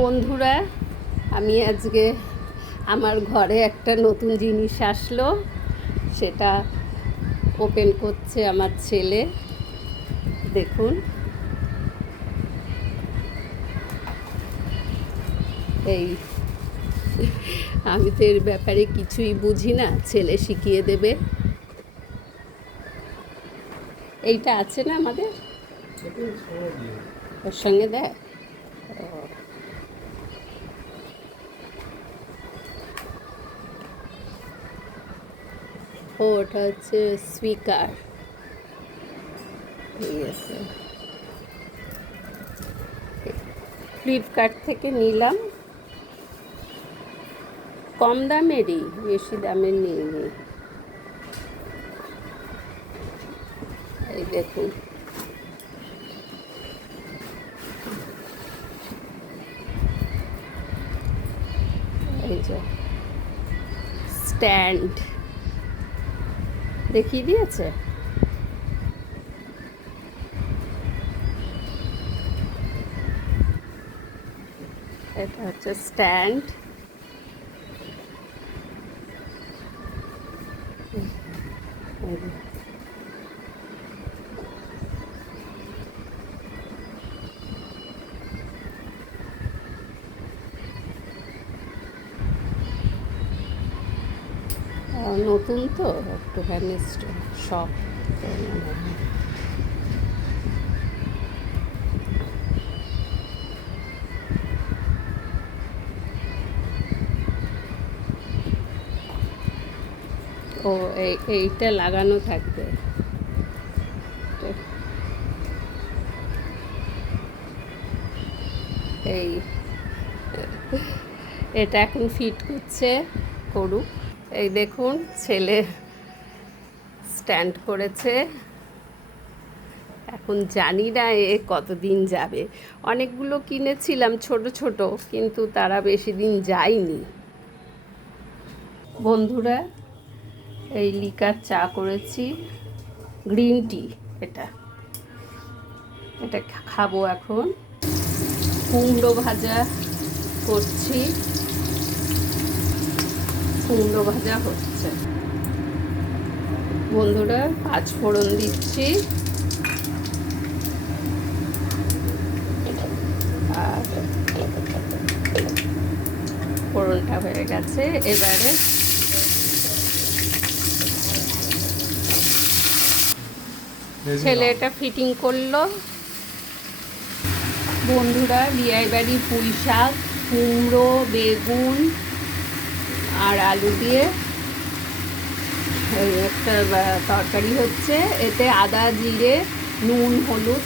বন্ধুরা, আমি আজকে আমার ঘরে একটা নতুন জিনিস আসলো। সেটা ওপেন করছে আমার ছেলে। দেখুন। এই, আমি তো এর ব্যাপারে কিছুই বুঝি না, ছেলে শিখিয়ে দেবে। এইটা আছে না আমাদের? ওর সঙ্গে দেয় ও। ও ওটা হচ্ছে স্পিকার ঠিক আছে। ফ্লিপকার্ট থেকে নিলাম। কম দামেরই, বেশি দামের নিইনি। এই দেখুন। এই যে, স্ট্যান্ড। দেখিয়ে দিয়েছে? এটা হচ্ছে স্ট্যান্ড। নতুন তো, একটুখানি শখ, তো মনে ও, এই, এইটা লাগানো থাকবে। এই, এটা এখন ফিট করছে, করুক। এই দেখুন, ছেলে স্ট্যান্ড করেছে। এখন জানি না এ কতদিন যাবে। অনেকগুলো কিনেছিলাম ছোট ছোট, কিন্তু তারা বেশি দিন যায়নি। বন্ধুরা, এই লিকার চা করেছি, গ্রিন টি এটা। এটা খাব এখন। কুমড়ো ভাজা করছি। কুমড়ো ভাজা হচ্ছে। বন্ধুরা পাঁচ ফোড়ন দিচ্ছি। আর ফোড়নটা হয়ে গেছে। এবারে ছেলে এটা ফিটিং করল। বন্ধুরা বিয়াই বাড়ি পুঁই শাক কুমড়ো বেগুন আর আলু দিয়ে এই একটা তরকারি হচ্ছে। এতে আদা, জিরে, নুন, হলুদ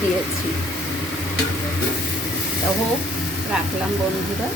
দিয়েছি। তো হোক, রাখলাম বন্ধুরা।